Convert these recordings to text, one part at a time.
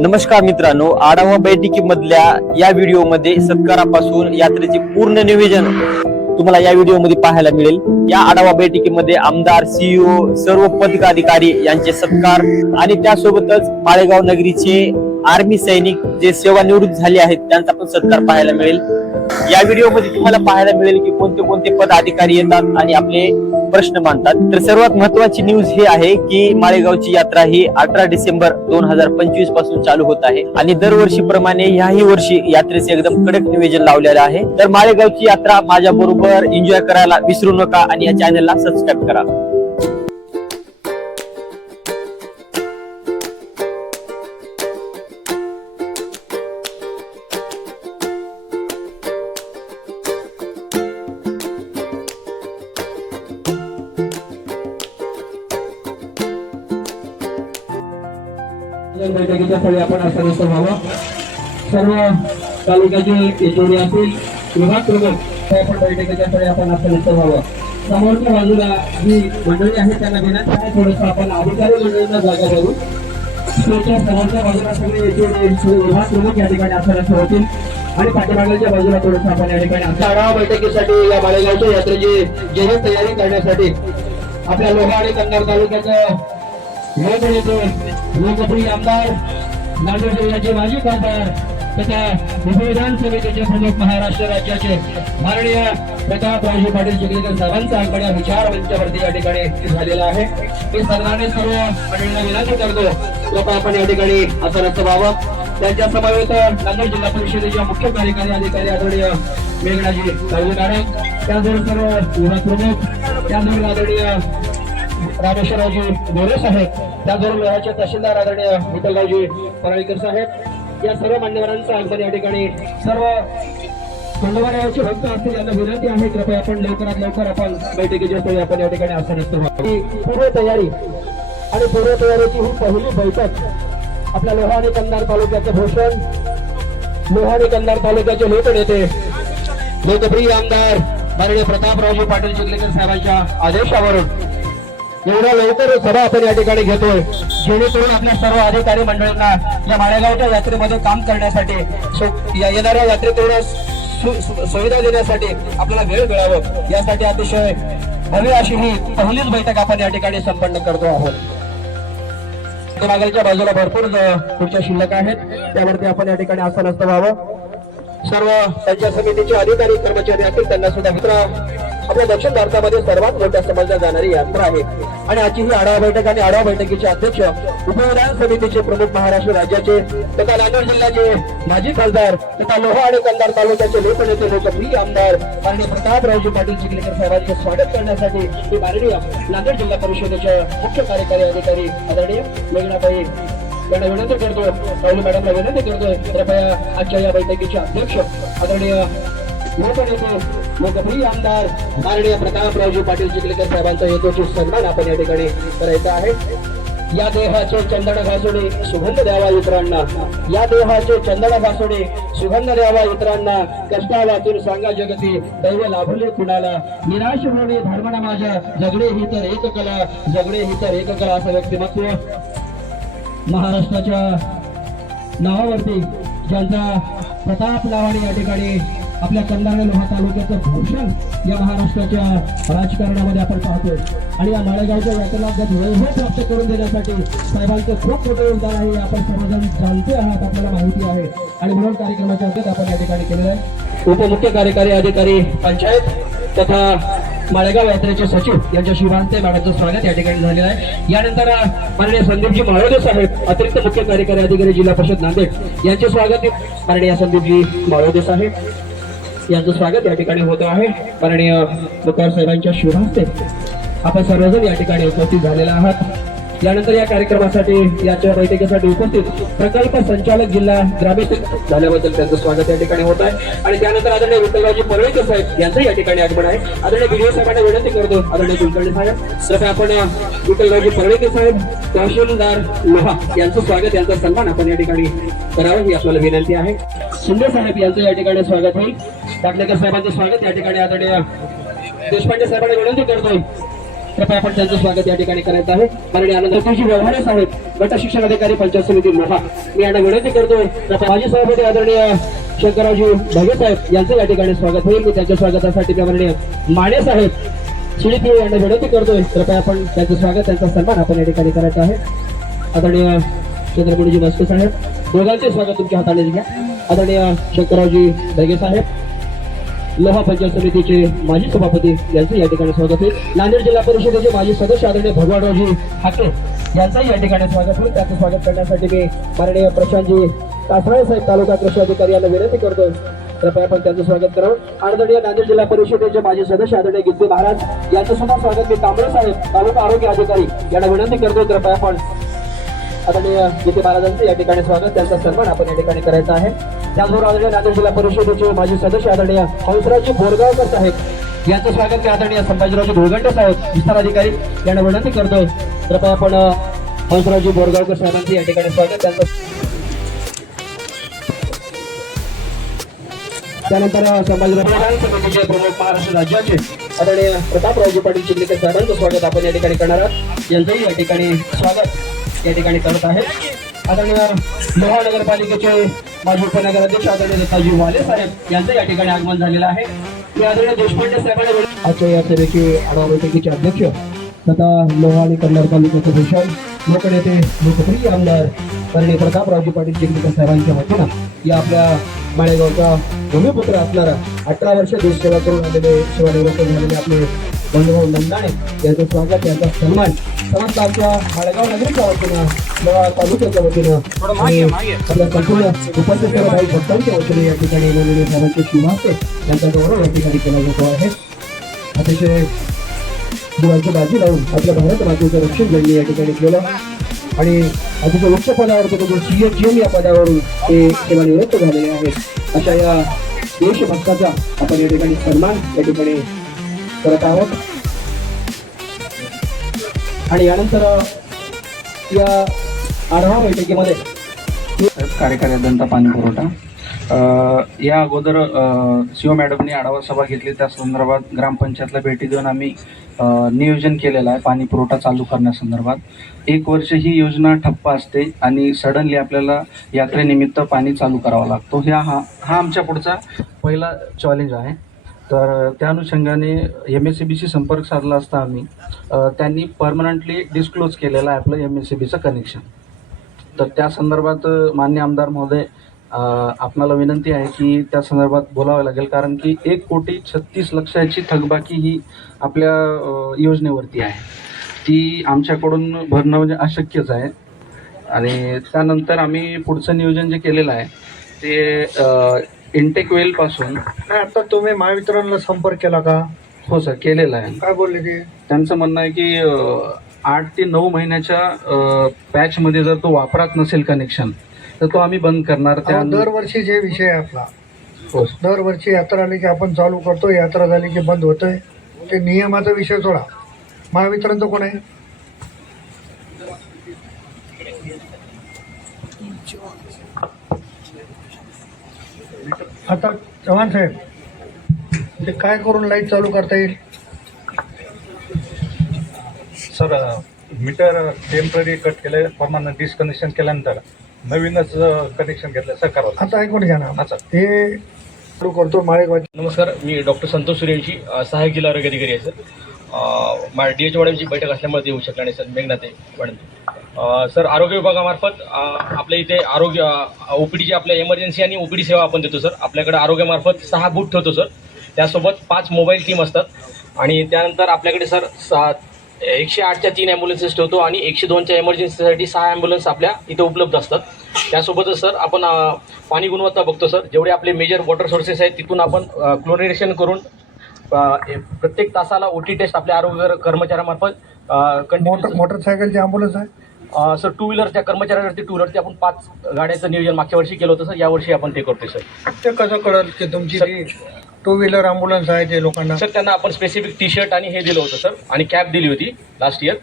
नमस्कार मित्रांनो, आढावा बैठकीमधल्या या व्हिडिओमध्ये सत्कारापासून यात्रेचे पूर्ण नियोजन तुम्हाला या व्हिडिओमध्ये पाहायला मिळेल। या आढावा बैठकीमध्ये आमदार, सीईओ, सर्व पदाधिकारी यांचे सत्कार आणि त्यासोबतच माळेगाव नगरीचे आर्मी सैनिक जे सेवानिवृत्त झाले आहेत त्यांचा पण सत्कार पाहायला मिळेल। या व्हिडिओमध्ये तुम्हाला पाहायला मिळेल की कोणते कोणते पदाधिकारी येतात आणि आपले प्रश्न मांडतात। तर सर्वात महत्त्वाची न्यूज हे आहे की माळेगावची यात्रा ही 18 डिसेंबर 2025 पासून चालू होत आहे आणि दरवर्षीप्रमाणे याही वर्षी यात्रेचे एकदम कडक नियोजन लावलेलं आहे। तर माळेगावची यात्रा माझ्या बरोबर एन्जॉय करायला विसरू नका आणि या चॅनलला सबस्क्राईब करा। बैठकीच्या स्थळी आपण आसनस्थ व्हावं। सर्व तालुक्याचे एचओडी असतील, विभाग प्रमुख आपण बैठकीच्या स्थळी आपण आसनस्थ व्हावं। समोरच्या बाजूला जी मंडळी आहे त्यांना विनंती आहे थोडंसं आपण अधिकारी मंडळींना जागा देऊ। स्टेजच्या समोरच्या बाजूला सगळे एचओडी विभाग प्रमुख या ठिकाणी आसनस्थ होतील आणि पाठीमागच्या बाजूला थोडंसं आपण या ठिकाणी आढावा बैठकीसाठी या माळेगावच्या यात्रेची जय्यत तयारी करण्यासाठी आपल्या लोहा आणि कंधार तालुक्याचं लोकप्रिय आमदार, नांदेड जिल्ह्याचे माजी खासदार तथा विधान समितीचे प्रमुख, महाराष्ट्र राज्याचे माननीय प्रतापरावजी पाटील चिखलीकर साहेबांचा आगमन विचार मंचावरती या ठिकाणी झालेला आहे। मी सर्वांनी सर्व मंडळींना विनंती करतो लोक आपण या ठिकाणी आसनस्थ व्हावं। त्यांच्या समवेत नांदेड जिल्हा परिषदेच्या मुख्य कार्यकारी अधिकारी आदरणीय मेघनाजी काळजी मॅडम, त्याचबरोबर सर्व विभाग प्रमुख, त्याचबरोबर आदरणीय रामेश्वररावजी गोरे साहेब, त्याचबरोबर लोहाचे तहसीलदार आदरणीय विठ्ठलरावजी पराळीकर साहेब, या सर्व मान्यवरांचं आगमन या ठिकाणी सर्व खंडोबारायाचे भक्त असतील यांना विनंती आहे कृपया आपण लवकरात लवकर आपण बैठकीच्या स्थळी आपण या ठिकाणी आसनस्थ व्हावी। पूर्व तयारी आणि पूर्व तयारीची ही पहिली बैठक आपल्या लोहा आणि कंधार तालुक्याचे भूषण, लोहा आणि कंधार तालुक्याचे लोकनेते, लोकप्रिय आमदार माननीय प्रतापरावजी पाटील चिखलीकर साहेबांच्या आदेशावरून एवढ्या लवकर सभा आपण या ठिकाणी घेतोय जेणेकरून आपल्या सर्व अधिकारी मंडळींना या माळेगावच्या यात्रेमध्ये काम करण्यासाठी, येणाऱ्या यात्रेत सुविधा देण्यासाठी आपल्याला वेळ मिळावं यासाठी अतिशय भव्य अशी ही पहिलीच बैठक आपण या ठिकाणी संपन्न करतो आहोत। मागच्या बाजूला भरपूर खुर्च्या शिल्लक आहेत, त्यावरती आपण या ठिकाणी आसनस्थ व्हावं। सर्व पंचायत समितीचे अधिकारी कर्मचारी असतील त्यांना सुद्धा मित्र, आपल्या दक्षिण भारतामध्ये सर्वात मोठ्या समजल्या जाणारी यात्रा आहे आणि आजची ही आढावा बैठक आणि आढावा बैठकीचे अध्यक्ष, उपविधान समितीचे प्रमुख, महाराष्ट्र राज्याचे तथा नांदेड जिल्ह्याचे माजी खासदार तथा लोहा आणि कंधार तालुक्याचे लोकनेते, लोकप्रिय आमदार माननीय प्रतापरावजी पाटील चिखलीकर साहेबांचे स्वागत करण्यासाठी मी माननीय नांदेड जिल्हा परिषदेचे मुख्य कार्यकारी अधिकारी आदरणीय मेघनाताई यांना विनंती करतोय, काळजी मॅडमला विनंती करतोय कृपया आजच्या या बैठकीचे अध्यक्ष आदरणीय लोकनेते, लोकप्रिय आमदार माननीय प्रतापरावजी पाटील चिखलीकर साहेबांचा यथोचित सन्मान आपण या ठिकाणी करायचा आहे। या देहाचे चंदन घासोडे सुगंध द्यावा इतरांना, या देहाचे चंदन घासोडे सुगंध द्यावा इतरांना, कष्टा वाचून सांगा जगती दैव लाभले कुणाला, निराश होणे धर्मना माझ्या, जगणे ही तर एक कला, जगणे ही तर एक कला असं व्यक्तिमत्व महाराष्ट्राच्या नावावरती ज्यांचा प्रताप नावाने या ठिकाणी आपल्या कंधार लोहा तालुक्याचं भूषण या महाराष्ट्राच्या राजकारणामध्ये आपण पाहतोय आणि या माळेगावच्या यात्रेला वैभव प्राप्त करून देण्यासाठी साहेबांचं खूप मोठं योगदान आहे, आपण सर्वजण जाणते आहात, आपल्याला माहिती आहे आणि म्हणून कार्यक्रमाच्या अंतर्गत आपण या ठिकाणी केलेलं आहे। उपमुख्य कार्यकारी अधिकारी पंचायत तथा माळेगाव यात्रेचे सचिव यांच्या शुभांते मॅडमचं स्वागत या ठिकाणी झालेलं आहे। यानंतर माननीय संदीपजी माळोदे साहेब, अतिरिक्त मुख्य कार्यकारी अधिकारी जिल्हा परिषद नांदेड यांचे स्वागत माननीय संदीपजी माळोदे साहेब यांचं स्वागत या ठिकाणी होत आहे। माननीय मुखार साहेबांच्या शुभांते आपण सर्वजण या ठिकाणी उपस्थित झालेला आहात। यानंतर या कार्यक्रमासाठी याच्या बैठकीसाठी उपस्थित प्रकल्प संचालक जिल्हा ग्रामीण झाल्याबद्दल त्यांचं स्वागत या ठिकाणी होत आहे आणि त्यानंतर आदरणीय विठ्ठलरावजी पराळीकर साहेब यांचं या ठिकाणी आगमन आहे। आदरणीय बीडीओ साहेबांना विनंती करतो, आदरणीय कुलकर्णी साहेब कृपया आपण विठ्ठलरावजी पराळीकर साहेब, तहसीलदार लोहा यांचं स्वागत, यांचा सन्मान आपण या ठिकाणी करावं ही आपल्याला विनंती आहे। शिंदे साहेब यांचं या ठिकाणी स्वागत होईल। टाकलेकर साहेबांचं स्वागत या ठिकाणी आदरणीय देशपांडे साहेबांना विनंती करतोय कृपया आपण त्यांचं स्वागत या ठिकाणी करायचं आहे. माननीय आनंदजी व्यवहारे साहेब, गट शिक्षण अधिकारी, पंचायत समिती लोहा, मी यांना विनंती करतोय. कृपया माजी सभापती आदरणीय शंकररावजी ढगे साहेब यांचं या ठिकाणी स्वागत होईल. मी त्यांच्या स्वागतासाठी माननीय माने साहेब शिळीपिळे यांना विनंती करतोय. कृपया आपण त्यांचं स्वागत, त्यांचा सन्मान आपण या ठिकाणी करायचा आहे. आदरणीय चंद्रपूरजी मस्के साहेब, दोघांचे स्वागत तुमच्या हाताने घ्या. आदरणीय शंकररावजी ढगे साहेब, लोहा पंचायत समितीचे माजी सभापती यांचं या ठिकाणी स्वागत होईल. नांदेड जिल्हा परिषदेचे माजी सदस्य आदरणीय भगवानरावजी हाके यांचंही या ठिकाणी स्वागत होईल. त्याचं स्वागत करण्यासाठी मी माननीय प्रशांतजी कासराळे साहेब, तालुका कृषी अधिकारी यांना विनंती करतोय. कृपया आपण त्यांचं स्वागत करावं. आदरणीय नांदेड जिल्हा परिषदेचे माजी सदस्य आदरणीय गिद्दे महाराज यांचं सुद्धा स्वागत मी कांबळे साहेब, तालुका आरोग्य अधिकारी यांना विनंती करतोय. कृपया आपण आदरणीय गिद्दे महाराजांचं या ठिकाणी स्वागत, त्यांचा सन्मान आपण या ठिकाणी करायचा आहे. त्याचबरोबर आदरणीय नांदेड जिल्हा परिषदेचे माजी सदस्य आदरणीय हंसरावजी बोरगावकर साहेब यांचं स्वागत मी आदरणीय संभाजीरावजी धुळगंटे साहेब, विस्तार अधिकारी यांना विनंती करतोय. कृपया आपण हंसरावजी बोरगावकर साहेबांचं या ठिकाणी स्वागत, त्यांचं त्यानंतर संभाजीराव समितीचे प्रमुख महाराष्ट्र राज्याचे आदरणीय प्रतापरावजी पाटील चिखलीकर साहेबांचं स्वागत आपण या ठिकाणी करणार आहोत. यांचंही या ठिकाणी स्वागत या ठिकाणी करत आहे. आदरणीय लोहा नगरपालिकेचे माजी उपनगराध्यक्ष आदरणीय दत्ताजी वाले साहेब यांचं या ठिकाणी आगमन झालेलं आहे. मी आदरणीय देशपांडे साहेबांना आजच्या या सभेचे आढावा बैठकीचे अध्यक्ष तथा लोहा आणि कन्नड तालुक्याचे भूषण लोकनेते लोकप्रिय आमदार आदरणीय प्रतापरावजी पाटील चिखलीकर साहेबांच्या वतीनं या आपल्या माळेगावचा भूमिपुत्र असणारा 18 वर्ष देश सेवा करून आलेले सेवानिवृत्त झालेले आपले बंधुभाऊ नंदाणे यांचं स्वागत, यांचा सन्मान समस्त आमच्या माळेगाव नगरीच्या वतीनं, लोहा तालुक्याच्या वतीनं आणि आपल्या संपूर्ण उपस्थित भाई भक्तांच्या वतीने या ठिकाणी माननीय साहेबांचे शिवासे यांचा गौरव या ठिकाणी केला जातो आहे. अतिशय जीवाची बाजी लावून आपल्या भारत मातेचं रक्षण त्यांनी या ठिकाणी केलं आणि अतिशय उच्च पदावर तो CHM या पदावरून ते सेवानिवृत्त झालेले आहेत. अशा या देशभक्ताचा आपण या ठिकाणी सन्मान या ठिकाणी करत आहोत. आणि यानंतर या आढावा बैठकीमध्ये कार्यकारी अभियंता पाणी पुरवठा या अगोदर सीओ मॅडमनी आढावा सभा घेतली. त्या संदर्भात ग्रामपंचायतला भेटी देऊन आम्ही नियोजन केलेलं आहे पाणी पुरवठा चालू करण्यासंदर्भात. 1 वर्ष ही योजना ठप्प असते आणि सडनली आपल्याला यात्रेनिमित्त पाणी चालू करावं लागतो. हा आमच्या पुढचा पहिला चॅलेंज आहे. तर त्या अनुषंगाने MSCBशी संपर्क साधला असता आम्ही त्यांनी परमनंटली डिस्क्लोज केलेलं आहे आपलं MSCBचं कनेक्शन. तर त्या संदर्भात मान्य आमदार महोदय आपणाला विनंती आहे की त्या संदर्भात बोलावं लागेल, कारण की 1,36,00,000ची थकबाकी ही आपल्या योजनेवरती आहे. ती आमच्याकडून भरणं म्हणजे अशक्यच आहे. आणि त्यानंतर आम्ही पुढचं नियोजन जे केलेलं आहे ते इंटेक वेलपासून. आता तुम्ही महावितरणला संपर्क केला का? हो सर, केलेला आहे. काय बोलले ते? त्यांचं म्हणणं आहे की 8 ते 9 महिन्याच्या पॅचमध्ये जर तो वापरात नसेल कनेक्शन तर तो आम्ही बंद करणार. त्या दरवर्षी जे विषय आहे आपला, हो दरवर्षी यात्रा आली की आपण चालू करतो, यात्रा झाली की बंद होतोय. ते नियमाचा विषय सोडा. महावितरणचं कोण आहे? आता चव्हाण साहेब, ते काय करून लाईट चालू करता येईल? सर, मीटर टेम्पररी कट केलं, परमानंट डिस्कनेक्शन केल्यानंतर नवीनच कनेक्शन घेतलं सरकार. आता ऐकून घ्या ना, हां सर. ते चालू करतो माळेगाव. नमस्कार, मी डॉक्टर संतोष सूर्यवंशी, सहाय्यक जिल्हा आरोग्य अधिकारी आहे सर. DH मॅडमची बैठक असल्यामुळे येऊ शकला नाही सर. मेघनाथ मॅडम सर, आरोग्य विभागामार्फत आपल्या इथे आरोग्य OPDची आपल्या एमर्जन्सी आणि OPD सेवा आपण देतो सर. आपल्याकडे आरोग्यामार्फत 6 बूथ ठेवतो सर. त्यासोबत 5 मोबाईल टीम असतात आणि त्यानंतर आपल्याकडे सर 108च्या 3 ॲम्ब्युलन्सेस ठेवतो आणि 102च्या एमर्जन्सीसाठी 6 ॲम्ब्युलन्स आपल्या इथे उपलब्ध असतात. त्यासोबतच सर आपण पाणी गुणवत्ता बघतो सर. जेवढे आपले मेजर वॉटर सोर्सेस आहेत तिथून आपण क्लोरिनेशन करून प्रत्येक तासाला OT टेस्ट आपल्या आरोग्य कर्मचाऱ्यामार्फत मोटरसायकलची ॲम्ब्युलन्स आहे सर. 2 व्हीलरच्या कर्मचाऱ्यांवरती 2 व्हीलरची आपण 5 गाड्याचं नियोजन मागच्या वर्षी केलं होतं सर. यावर्षी आपण ते करतोय सर. ते कसं कळेल की तुमची ती 2 व्हीलर ॲम्ब्युलन्स आहे ते लोकांना? सर, त्यांना आपण स्पेसिफिक टी-शर्ट आणि हे दिलं होतं सर आणि कॅप दिली होती लास्ट इयर.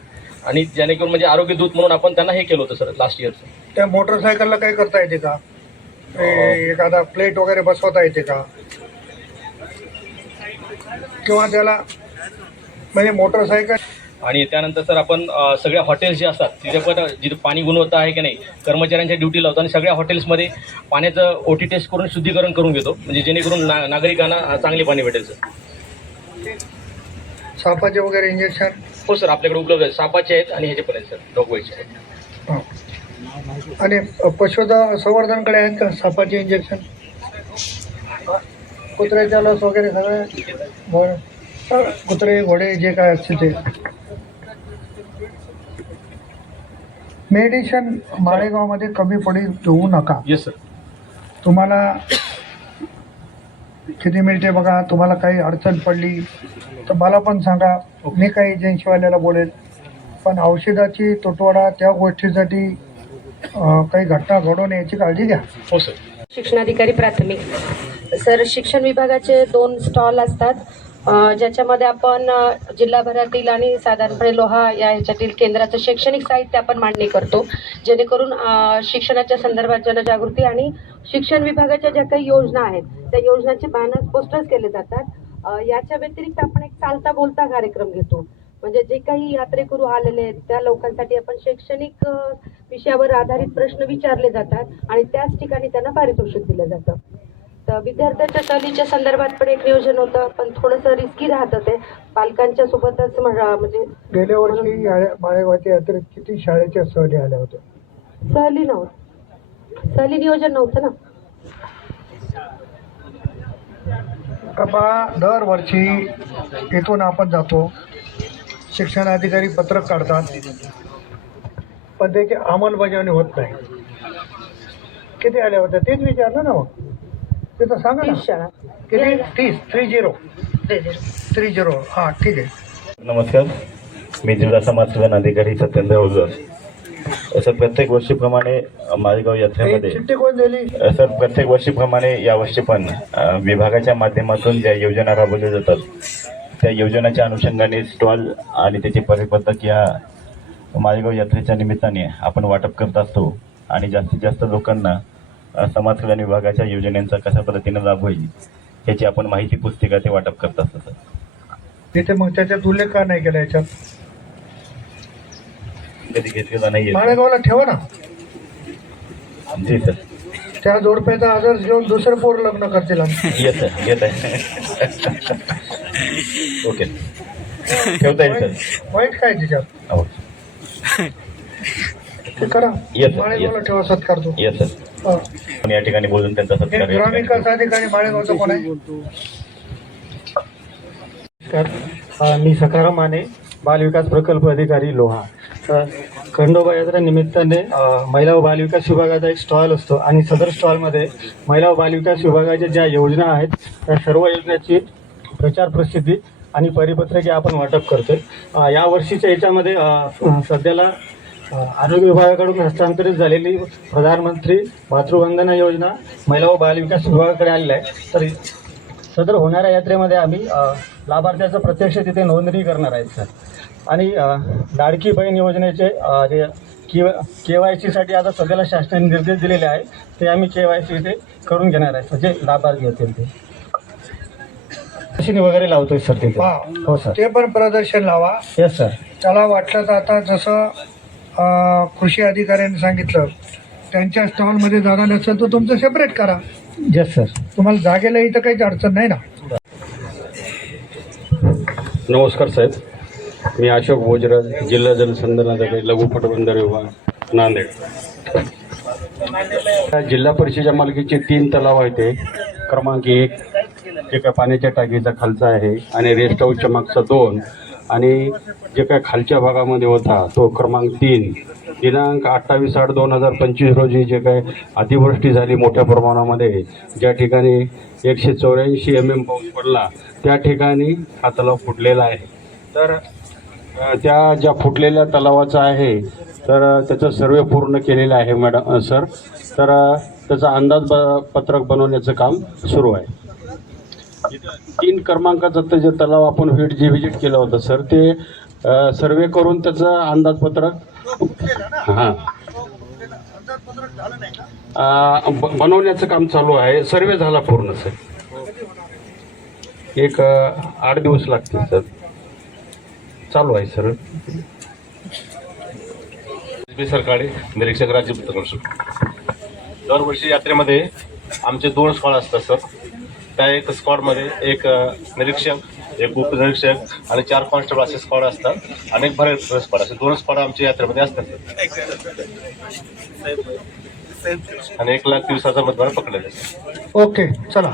आणि जेणेकरून म्हणजे आरोग्य दूत म्हणून आपण त्यांना हे केलं होतं सर लास्ट इयरचं. त्या मोटरसायकलला काही करता येते का? एखादा प्लेट वगैरे बसवता येते का? किंवा त्याला म्हणजे मोटरसायकल आणि त्यानंतर सर आपण सगळ्या हॉटेल्स जे असतात तिथे पण जिथे पाणी गुणवत्ता आहे की नाही कर्मचाऱ्यांच्या ड्युटी लावतो आणि सगळ्या हॉटेल्समध्ये पाण्याचं OT टेस्ट करून शुद्धीकरण करून घेतो म्हणजे जेणेकरून नागरिकांना चांगले पाणी भेटेल सर. सापाचे वगैरे इंजेक्शन? हो सर, आपल्याकडे उपलब्ध आहेत, सापाचे आहेत आणि ह्याचे पण आहेत सर, डॉगवाईचे आहेत. आणि पशुधा संवर्धनकडे आहेत का सापाचे इंजेक्शन? कुत्र्याच्या लस वगैरे सगळे कुत्रे घोडे जे काय असते ते. मेडिसिन माळेगावमध्ये कमी पडी देऊ नका. Yes sir. तुम्हाला किती मिळते बघा, तुम्हाला काही अडचण पडली तर मला पण सांगा, मी काही एजन्सीवाल्याला बोलेल. पण औषधाची तुटवडा त्या गोष्टीसाठी काही घटना घडून याची काळजी घ्या. हो सर. शिक्षणाधिकारी प्राथमिक सर, शिक्षण विभागाचे 2 स्टॉल असतात ज्याच्यामध्ये आपण जिल्हाभरातील आणि साधारणपणे लोहा या ह्याच्यातील केंद्राचं शैक्षणिक साहित्य आपण मांडणी करतो, जेणेकरून शिक्षणाच्या संदर्भात जनजागृती आणि शिक्षण विभागाच्या ज्या काही योजना आहेत त्या योजनांचे बॅनर्स पोस्टर्स केले जातात. याच्या व्यतिरिक्त आपण एक चालता बोलता कार्यक्रम घेतो, म्हणजे जे काही यात्रेकरू आलेले आहेत त्या लोकांसाठी आपण शैक्षणिक विषयावर आधारित प्रश्न विचारले जातात आणि त्याच ठिकाणी त्यांना पारितोषिक दिलं जातं. तर विद्यार्थ्यांच्या सहलीच्या संदर्भात पण एक नियोजन होतं, पण थोडंसं रिस्की राहतं ते पालकांच्या सोबतच म्हणजे गेल्या वर्षी माळेगावच्या यात्रेत किती शाळेच्या सहली आल्या होत्या? सहली नव्हतं, सहली नियोजन नव्हतं ना. दरवर्षी इथून आपण जातो, शिक्षणाधिकारी पत्रक काढतात, पण त्याची अंमलबजावणी होत नाही. किती आल्या होत्या तेच विचारलं ना, मग ते तर सांगा ना. 30 शाळा. किती? 30. हां, ठीक आहे. नमस्कार, मी जिल्हा समाज कल्याण अधिकारी सत्येंद्र ओझर. सर, प्रत्येक वर्षीप्रमाणे माळेगाव यात्रेमध्ये चिठ्ठी कोण दिली? सर, प्रत्येक वर्षीप्रमाणे यावर्षी पण विभागाच्या माध्यमातून ज्या योजना राबवल्या जातात त्या योजनाच्या अनुषंगाने स्टॉल आणि त्याचे परिपत्रक या माळेगाव यात्रेच्या निमित्ताने आपण वाटप करत असतो आणि जास्तीत जास्त लोकांना समाज कल्याण विभागाच्या योजनांचा कशा पद्धतीने लाभ होईल याची आपण माहिती पुस्तिका ते वाटप करत असतो. सर, तिथे मग त्याच्यात उल्लेख का नाही केला? याच्यात कधी घेतलेला नाही. माळेगावला ठेवा ना. जी सर. त्या जोडप्याचा आदर्श घेऊन दुसरे पोर लग्न करतील. येस सर, येत आहे. ओके, ठेवता येईल सर. वाईट काय त्याच्यात? हो. ते करा. येस सर, माळेगावला ठेवा, सत्कार तो. Yes sir. आपण या ठिकाणी बोलून त्यांचा सत्कार ग्रामविकास अधिकारी माळेगावचा कोण आहे? मी सखाराम माने, बालविकास प्रकल्प अधिकारी लोहा. खंडोबा यात्रा निमित्ताने महिला व बालविकास विभागाचा एक स्टॉल असतो आणि सदर स्टॉलमध्ये महिला व बालविकास विभागाच्या ज्या योजना आहेत त्या सर्व योजनेची प्रचार प्रसिद्धी आणि परिपत्रके आपण वाटप करतोय. या वर्षीच्या याच्यामध्ये सध्याला आरोग्य विभागाकडून हस्तांतरित झालेली प्रधानमंत्री मातृवंदना योजना महिला व बालविकास विभागाकडे आलेला आहे. तर सदर होणाऱ्या यात्रेमध्ये आम्ही लाभार्थ्याचं प्रत्यक्ष तिथे नोंदणी करणार आहेत सर. आणि लाडकी बहीण योजनेचे जे KYCसाठी आता सध्याला शासनाने निर्देश दिलेले आहे ते आम्ही KYC इथे करून घेणार आहे, जे लाभार्थी होतील ते मशीन वगैरे लावतोय सर तिथे. हो सर, ते पण प्रदर्शन लावा. Yes sir. त्याला वाटलं तर आता जसं कृषी अधिकाऱ्यांनी सांगितलं त्यांच्या स्टॉलमध्ये जागा नसेल तर तुमचं सेपरेट करा. Yes sir. तुम्हाला जागेला इथं काहीच अडचण नाही ना. नमस्कार साहेब, मी अशोक भोजराज, जिल्हा जलसंधारणाधिकारी लघु पटबंधारे विभाग, नांदेड. जिल्हा परिषदेच्या मालकीचे 3 तलाव आहेत. ते क्रमांक 1 जे काय पाण्याच्या टाकीचा खालचा आहे आणि रेस्ट हाऊसच्या मागचा 2 आणि जे काय खालच्या भागामध्ये होता तो क्रमांक 3. दिनांक 28/8/2025 रोजी जे काय अतिवृष्टी झाली मोठ्या प्रमाणामध्ये, ज्या ठिकाणी 184 mm पाऊस पडला त्या ठिकाणी हा तलाव फुटलेला आहे. तर त्या ज्या फुटलेल्या तलावाचा आहे तर त्याचं सर्वे पूर्ण केलेलं आहे मॅडम सर. तर त्याचा अंदाजपत्रक बनवण्याचं काम सुरू आहे. 3 क्रमांकाचं ते जे तलाव आपण व्हिजिट केलं होतं सर, ते सर्वे करून त्याचं अंदाजपत्रक बनवण्याचं काम चालू आहे. सर्वे झाला पूर्ण सर. एक 8 दिवस लागतील सर. चालू आहे सर. सरकारी निरीक्षक राज्य पत्रकार. दरवर्षी यात्रेमध्ये आमचे 2 स्क्वॉड असतात सर. त्या एक स्क्वॉडमध्ये एक निरीक्षक, एक उपनिरीक्षक आणि 4 कॉन्स्टेबल असे स्क्वॉड असतात. अनेक भर स्क्वॉड असे 2 स्क्वॉड आमच्या यात्रेमध्ये असतात आणि 1,20,000 मतदार पकडले जातात. ओके चला.